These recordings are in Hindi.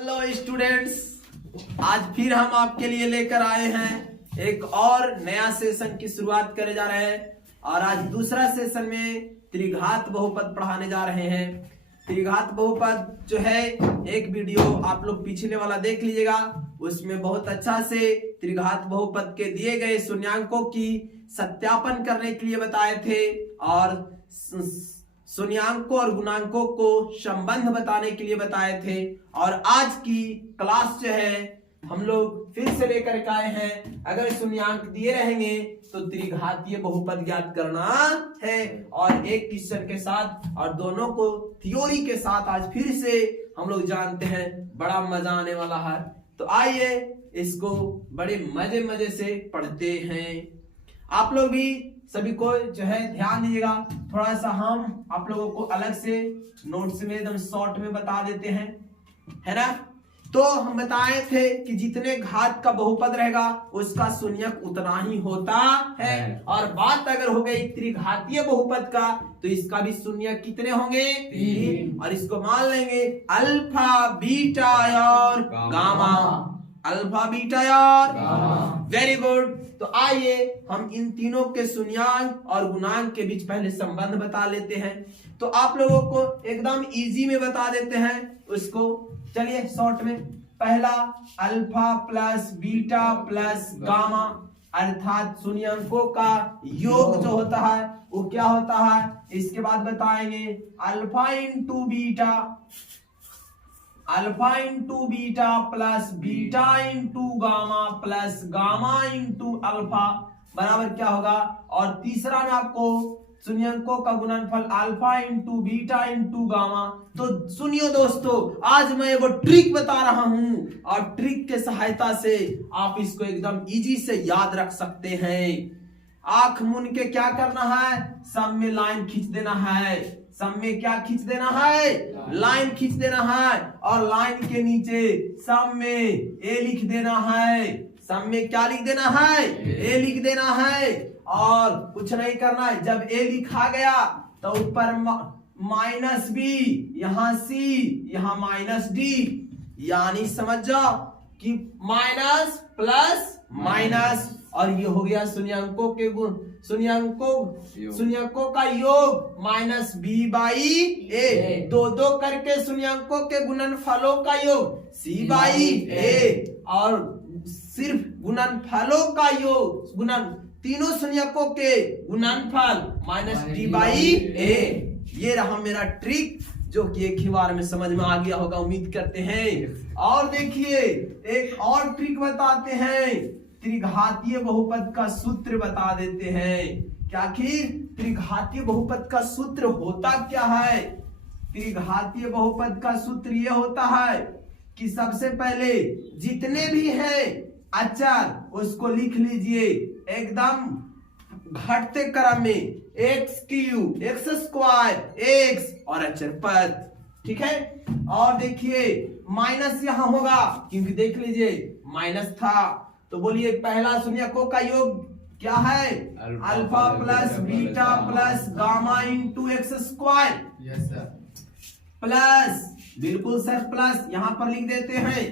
हेलो स्टूडेंट्स, आज फिर हम आपके लिए लेकर आए हैं एक और नया सेशन की शुरुआत करे जा रहे हैं। और आज दूसरा सेशन में त्रिघात बहुपद पढ़ाने जा रहे हैं। त्रिघात बहुपद जो है, एक वीडियो आप लोग पिछले वाला देख लीजिएगा, उसमें बहुत अच्छा से त्रिघात बहुपद के दिए गए शून्यांकों की सत्यापन करने के लिए बताए थे और शून्यांकों और गुणांकों को संबंध बताने के लिए बताए थे। और आज की क्लास जो है हम लोग फिर से लेकर के आए हैं। अगर शून्यांक दिए रहेंगे तो त्रिघातीय बहुपद ज्ञात करना है, और एक क्वेश्चन के साथ और दोनों को थ्योरी के साथ आज फिर से हम लोग जानते हैं। बड़ा मजा आने वाला है, तो आइए इसको बड़े मजे से पढ़ते हैं। आप लोग भी सभी को जो है ध्यान दीजिएगा। थोड़ा सा हम आप लोगों को अलग से नोट्स में एकदम शॉर्ट में बता देते हैं, है ना। तो हम बताए थे कि जितने घात का बहुपद रहेगा उसका शून्यक उतना ही होता है। और बात अगर हो गई त्रिघातीय बहुपद का, तो इसका भी शून्यक कितने होंगे? 3। और इसको मान लेंगे अल्फा, बीटा और गामा। अल्फा, बीटा और वेरी गुड। तो आइए हम इन तीनों के शून्यांक और गुणांक के बीच पहले संबंध बता लेते हैं। तो आप लोगों को एकदम इजी में बता देते हैं उसको। चलिए शॉर्ट में, पहला alpha plus beta plus gamma, अर्थात शून्यांकों का योग जो होता है वो क्या होता है। इसके बाद बताएंगे alpha into beta, alpha into beta plus beta into gamma plus gamma into alpha बराबर क्या होगा। और तीसरा में आपको शून्यांकों का गुणनफल alpha into beta into gamma. तो सुनियो दोस्तों, आज मैं एगो ट्रिक बता रहा हूं, और ट्रिक के सहायता से आप इसको एकदम इजी से याद रख सकते हैं। आंख मूंद के क्या करना है, सब में लाइन खींच देना है। सब में क्या खींच देना है? लाइन खींच देना है। और लाइन के नीचे सब में ए लिख देना है। सब में क्या लिख देना है? ए लिख देना है। और कुछ नहीं करना है। जब ए लिखा गया तो ऊपर माइनस बी, यहाँ सी, यहाँ माइनस डी, यानी समझ जाओ कि माइनस प्लस माइनस। और ये हो गया शून्यांकों के गुण, शून्यांकों का योग माइनस बी बाई ए। दो दो करके शून्यांकों के गुणनफलों का योग सी बाई ए। और सिर्फ गुणनफलों का योग, तीनों शून्यकों के गुणनफल माइनस डी बाई ए। ये रहा मेरा ट्रिक, जो कि एक ही बार में समझ में आ गया होगा, उम्मीद करते हैं। और देखिए एक और ट्रिक बताते हैं, त्रिघातीय बहुपद का सूत्र बता देते हैं। क्या आखिर त्रिघातीय बहुपद का सूत्र होता क्या है? त्रिघातीय बहुपद का सूत्र ये होता है कि सबसे पहले जितने भी है अचर उसको लिख लीजिए एकदम घटते क्रम में, x cube, x square, x और अचर पद, ठीक है। और देखिए माइनस यहां होगा क्योंकि देख लीजिए माइनस था। तो बोलिए पहला शून्यकों का योग क्या है? Alpha plus beta plus gamma into x square. Yes sir. Plus, बिल्कुल सर, प्लस यहां पर लिख देते हैं।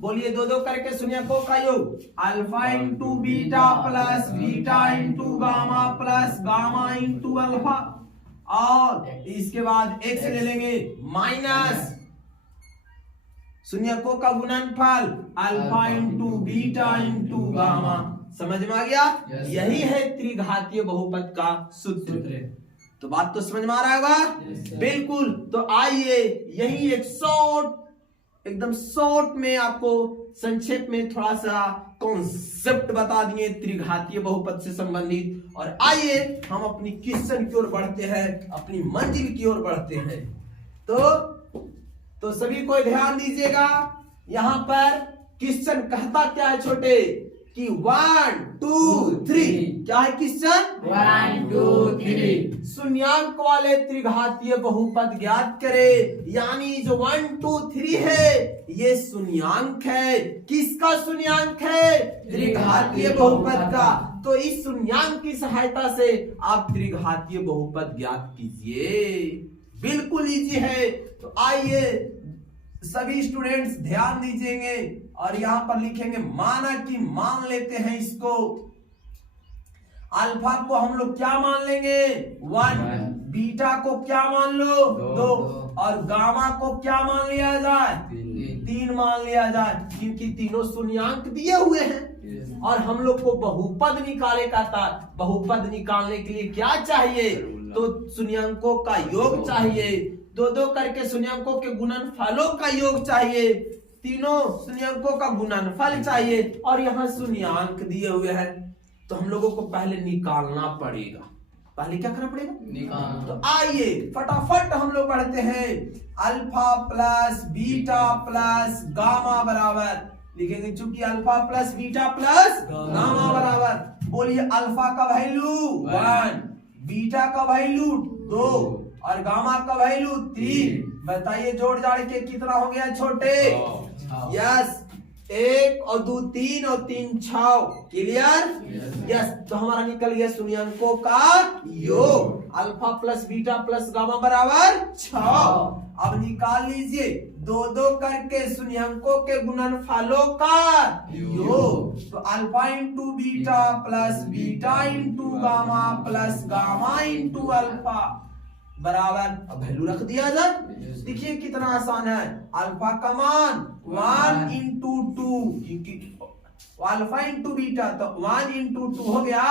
बोलिए दो दो करके शून्यकों का योग alpha into beta plus beta into gamma plus gamma into alpha. और इसके बाद एक्स ले लेंगे माइनस शून्यकों का गुणनफल alpha into beta into gamma. समझ में आ गया? यही है त्रिघातीय बहुपद का सूत्र। तो बात तो समझ में आ रहा होगा? बिल्कुल। तो आइए यही एक शॉर्ट, एकदम शॉर्ट में आपको संक्षेप में थोड़ा सा कॉन्सेप्ट बता दिए त्रिघातीय बहुपद से संबंधित। और आइए हम अपनी क्वेश्चन की ओर बढ़ते हैं, अपनी मंजिल की ओर बढ़ते हैं। तो सभी को ध्यान दीजिएगा। यहाँ पर क्वेश्चन कहता क्या है छोटे, कि 1 2 3। क्या है क्वेश्चन? 1 2 3 शून्यांक वाले त्रिघातीय बहुपद ज्ञात करे। यानी जो 1 2 3 है ये शून्यांक है। किसका शून्यांक है? त्रिघातीय बहुपद का। तो इस शून्यांक की सहायता से आप त्रिघातीय बहुपद ज्ञात कीजिए। बिल्कुल इजी है। तो आइए सभी स्टूडेंट्स ध्यान दीजिएंगे और यहां पर लिखेंगे माना कि मान लेते हैं इसको अल्फा को हम लोग क्या मान लेंगे 1, बीटा को क्या मान लो 2 और गामा को क्या मान लिया जाए 3 मान लिया जाए, क्योंकि तीनों शून्यांक दिए हुए हैं और हम लोग को बहुपद निकाले का था। बहुपद निकालने के लिए क्या चाहिए, तो शून्यांकों का योग चाहिए, 2-2 करके शून्यांकों के गुणनफलों का योग चाहिए, तीनों शून्यांकों का गुणनफल चाहिए और यहाँ शून्यांक दिए हुए हैं, तो हम लोगों को पहले निकालना पड़ेगा। पहले क्या करना पड़ेगा, निकालना। तो आइए फटाफट हम लोग पढ़ते हैं alpha plus beta plus gamma बराबर लिखेंगे, चूंकि alpha plus beta plus gamma बराबर, बोलिए अल्फा का वैल्यू 1, बीटा का वैल्यू 2 और गामा का वैल्यू 3। बताइए जोड़ जाड़ के कितना हो गया छोटे, यस 1 और 2 3 और 3 6, क्लियर, यस। तो हमारा निकल गया शून्यांकों का योग, alpha plus beta plus gamma बराबर 6। अब निकाल लीजिए 2-2 करके शून्यांकों के गुणनफलों का योग, तो alpha into beta plus beta into gamma plus gamma into alpha बराबर, अब वैल्यू रख दिया जाए। देखिए कितना आसान है, अल्फा का मान 1 इंटू 2, अल्फा इंटू बीटा तो 1 इंटू 2 हो गया,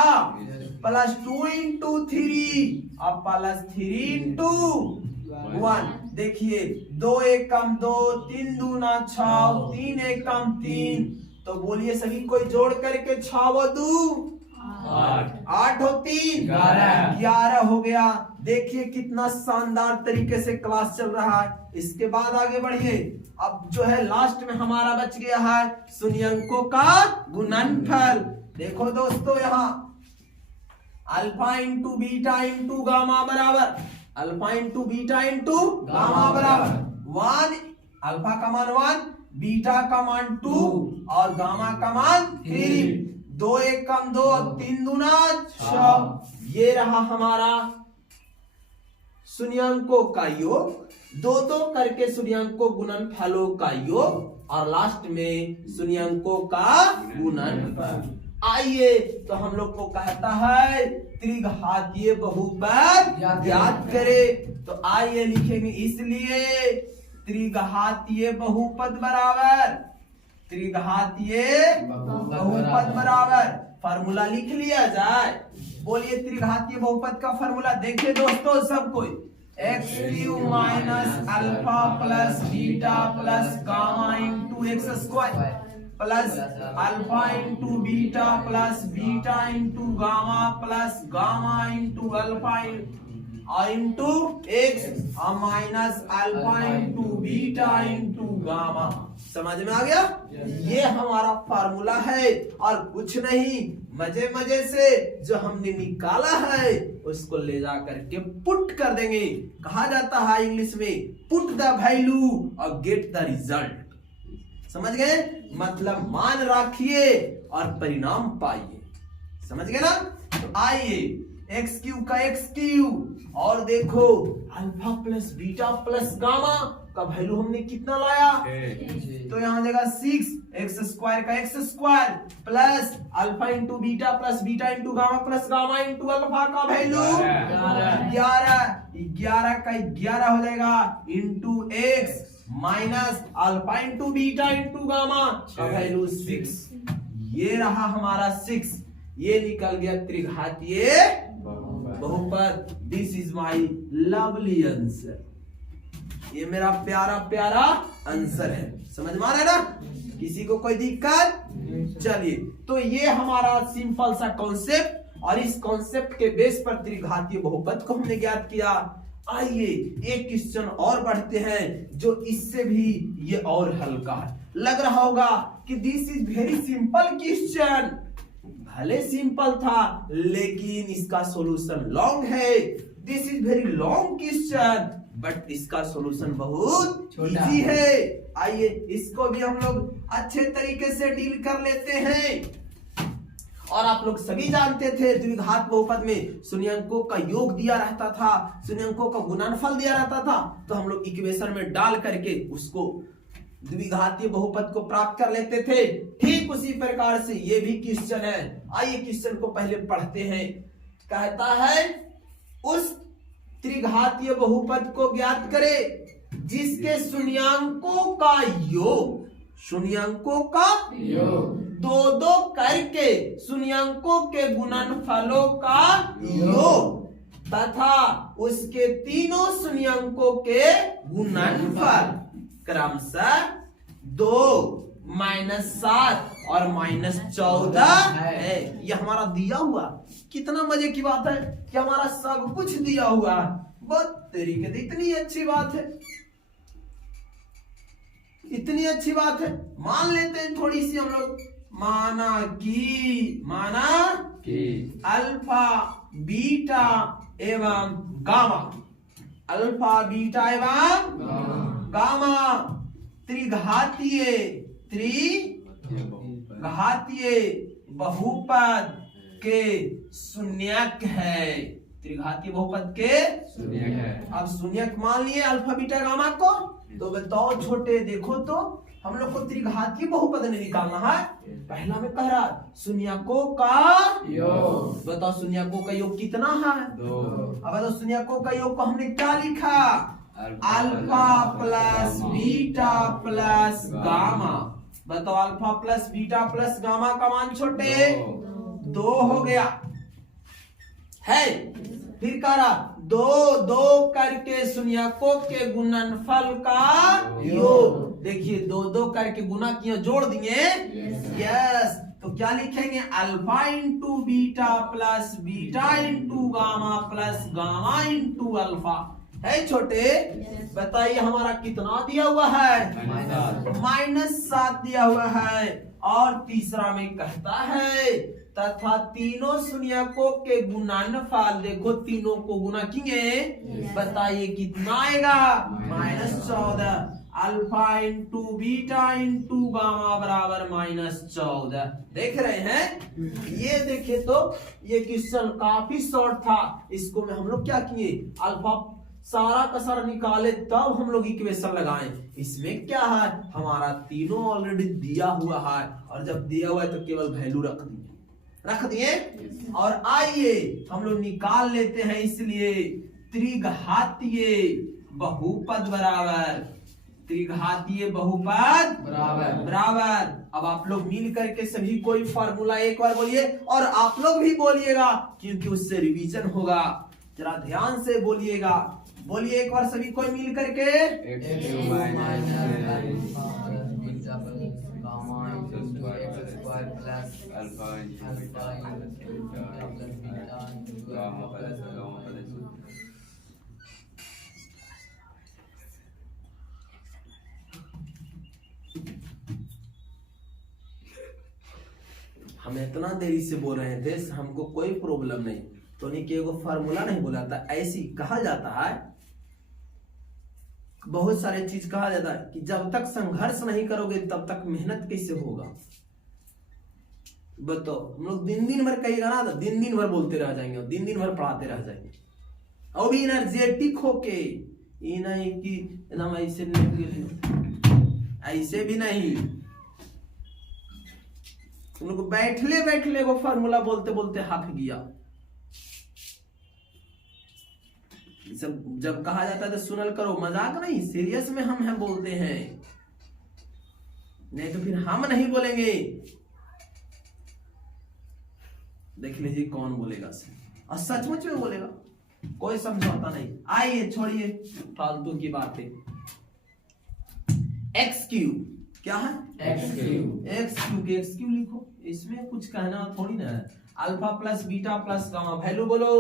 प्लस 2 इंटू 3 अब प्लस 3 इंटू 1। देखिए 2 1 कम 2, 3 दूना 6, 3 1 कम 3, तो बोलिए सभी कोई जोड़ करके 6 व 2 8 और 3 11 हो गया। देखिए कितना शानदार तरीके से क्लास चल रहा है। इसके बाद आगे बढ़िए, अब जो है लास्ट में हमारा बच गया है शून्यांकों का गुणनफल। देखो दोस्तों यहाँ alpha into beta into gamma बराबर, alpha into beta into gamma बराबर 1, अल्फा का मान 1, बीटा का मान 2 और गामा का मान 3। 2 1 कम 2, 3 दूना 6, ये रहा हमारा शून्यांकों का योग, 2-2 करके शून्यांकों गुणनफलों का योग और लास्ट में शून्यांकों का गुणनफल। आइए तो हम लोग को कहता है त्रिघातीय बहुपद ज्ञात करें, तो आइए लिखेंगे इसलिए त्रिघातीय बहुपद बराबर, त्रिघातीय बहुपद बराबर फार्मूला लिख लिया जाए। बोलिए त्रिघातीय बहुपद का फार्मूला, देखिए दोस्तों सब कोई, x cube minus alpha plus beta plus gamma into x square plus alpha into beta plus beta into gamma plus gamma into alpha into x minus alpha into beta into gamma. समझ में आ गया? ये हमारा फार्मूला है और कुछ नहीं, मजे मजे से जो हमने निकाला है उसको ले जा करके पुट कर देंगे। कहा जाता है इंग्लिश में पुट द वैल्यू और गेट द रिजल्ट। समझ गए? मतलब मान रखिए और परिणाम पाइए। समझ गए ना? तो आइए एक्स क्यूब का एक्स क्यूब और देखो alpha plus beta plus gamma का वैल्यू हमने कितना लाया, तो यहाँ जगह 6, एक्स स्क्वायर का x square plus alpha into beta plus beta into gamma plus gamma into alpha का वैल्यू 11 का 11 हो जाएगा into x minus alpha into beta into gamma का वैल्यू 6। ये रहा हमारा 6, ये निकल गया त्रिघातीय बहुपद। This is my lovely answer, ये मेरा प्यारा प्यारा आंसर है। समझ में आ रहा है ना? किसी को कोई दिक्कत? चलिए, तो ये हमारा सिंपल सा कॉन्सेप्ट और इस कॉन्सेप्ट के बेस पर त्रिघातीय बहुपद को हमने ज्ञात किया। आइए एक क्वेश्चन और बढ़ते हैं जो इससे भी ये और हल्का है। लग रहा होगा कि this is very simple question, भले सिंपल था लेकिन इसका सॉल्यूशन लॉन्ग है। This is very long question but इसका सॉल्यूशन बहुत इजी है। आइए इसको भी हम लोग अच्छे तरीके से डील कर लेते हैं। और आप लोग सभी जानते थे द्विघात बहुपद में शून्यांकों का योग दिया रहता था, शून्यांकों का गुणनफल दिया रहता था, तो हम लोग इक्वेशन में डाल करके उसको द्विघातीय बहुपद को प्राप्त कर लेते थे। ठीक उसी प्रकार से ये भी क्वेश्चन है। आइए क्वेश्चन को पहले पढ़ते हैं। कहता है उस त्रिघातीय बहुपद को ज्ञात करें जिसके शून्यांकों का योग, शून्यांकों का योग दो दो करके शून्यांकों के गुणनफलों का योग तथा उसके तीनों शून्यांकों के गुणनफल क्रमशः 2 -7 और -14 है। ये हमारा दिया हुआ। कितना मजे की बात है कि हमारा सब कुछ दिया हुआ है। बहुत तरीके से इतनी अच्छी बात है, इतनी अच्छी बात है। मान लेते हैं थोड़ी सी हम लोग। माना कि अल्फा बीटा एवं गामा, अल्फा बीटा एवं गामा त्रिघातीय बहुपद के शून्यक है। त्रिघातीय बहुपद के शून्यक है। अब शून्यक मान लिए अल्फा बीटा गामा को। तो बताओ छोटे, देखो तो हम लोग को त्रिघातीय बहुपद नहीं निकालना है। पहला में कह रहा शून्यकों का योग। बताओ शून्यकों का योग कितना है? 2। अब बताओ शून्यकों का योग को हमने क्या लिखा? Alpha plus beta plus gamma. बताओ alpha plus beta plus gamma का मान छोटे 2 हो गया है। फिर कह रहा 2 2 करके शून्यकों के गुणनफल का योग। देखिए 2 2 करके गुना किया, जोड़ दिए। यस, तो क्या लिखेंगे? Alpha into beta plus beta into gamma plus gamma into alpha है छोटे। बताइए हमारा कितना दिया हुआ है? -7 दिया हुआ है। और तीसरा में कहता है तथा तीनों शून्यकों के गुणनफल, देखो तीनों को गुना किए, बताइए कितना आएगा? -14। Alpha into beta into gamma बराबर -14। देख रहे हैं? ये देखे तो ये क्वेश्चन काफी शॉर्ट था। इसको में हम लोग क्या किए? अल्फा सारा का सारा निकाले तब हम लोग इक्वेशन लगाएं। इसमें क्या है? हमारा तीनों ऑलरेडी दिया हुआ है, और जब दिया हुआ है तो केवल वैल्यू रख दिए। और आइए हम लोग निकाल लेते हैं। इसलिए त्रिघातीय बहुपद बराबर, त्रिघातीय बहुपद बराबर। अब आप लोग मिल करके सभी कोई फार्मूला एक बार बोलिए, और आप लोग भी बोलिएगा क्योंकि उससे रिवीजन होगा। जरा ध्यान से बोलिएगा। बोलिए एक बार सभी कोई मिल करके। हम इतना देरी से बोल रहे थे, हमको कोई प्रॉब्लम नहीं। तो नहीं कि एगो फार्मूला नहीं बोला था, ऐसी कहा जाता है। बहुत सारे चीज कहा जाता है कि जब तक संघर्ष नहीं करोगे तब तक मेहनत कैसे होगा? बताओ, हम लोग दिन भर कहेगा ना, तो दिन भर बोलते रह जाएंगे, दिन भर पढ़ाते रह जाएंगे, और भी एनर्जेटिक होके। ये नहीं कि एकदम ऐसे भी नहीं। तुम लोग बैठले वो फार्मूला बोलते बोलते हाथ गया। सब जब कहा जाता है तो सुनल करो, मजाक नहीं, सीरियस में हम बोलते हैं। नहीं तो फिर हम नहीं बोलेंगे। देख लीजिए कौन बोलेगा और सचमुच में बोलेगा, कोई समझौता नहीं। आइए छोड़िए फालतू की बातें। एक्स क्यूब क्या है? X cube. एक्स क्यूब के एक्स क्यूब लिखो, इसमें कुछ कहना थोड़ी ना है। Alpha plus beta plus gamma, value बोलो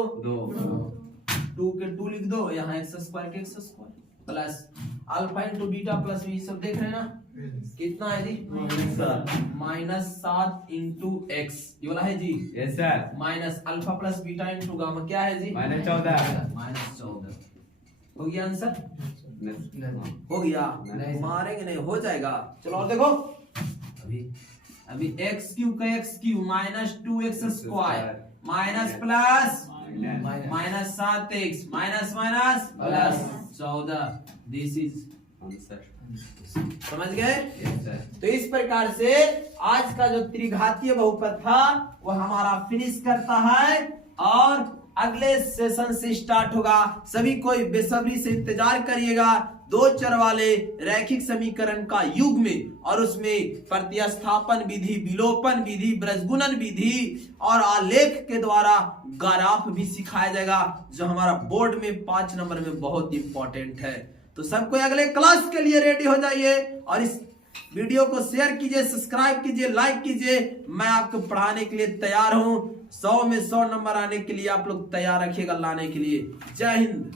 2 के 2 लिख दो, यहाँ एक्स स्क्वायर के x square plus alpha into beta plus b, सब देख रहे हैं ना? कितना है जी? -7 इंटू एक्स, ये वाला है जी। Yes sir. Minus alpha plus beta into gamma क्या है जी? -14। हो गया आंसर? हो गया? नहीं। मारेंगे नहीं, हो जाएगा। चलो और देखो, अभी एक्स क्यूब का x cube -2x square minus plus -7x minus plus 14। This is answer. समझ गए? Yes, sir. तो इस प्रकार से आज का जो त्रिघातीय बहुपद था वो हमारा फिनिश करता है और अगले सेशन से स्टार्ट होगा। सभी कोई बेसब्री से इंतजार करिएगा। दो चर वाले रैखिक समीकरण का युग में और उसमें प्रतिस्थापन विधि, विलोपन विधि, ब्रजगुणन विधि और आलेख के द्वारा ग्राफ भी सिखाया जाएगा, जो हमारा बोर्ड में 5 नंबर में बहुत इंपॉर्टेंट है। तो सबको अगले क्लास के लिए रेडी हो जाइए और इस वीडियो को शेयर कीजिए, सब्सक्राइब कीजिए, लाइक कीजिए। मैं आपको पढ़ाने के लिए तैयार हूं। 100 में 100 नंबर आने के लिए आप लोग तैयार रखिएगा लाने के लिए। जय हिंद।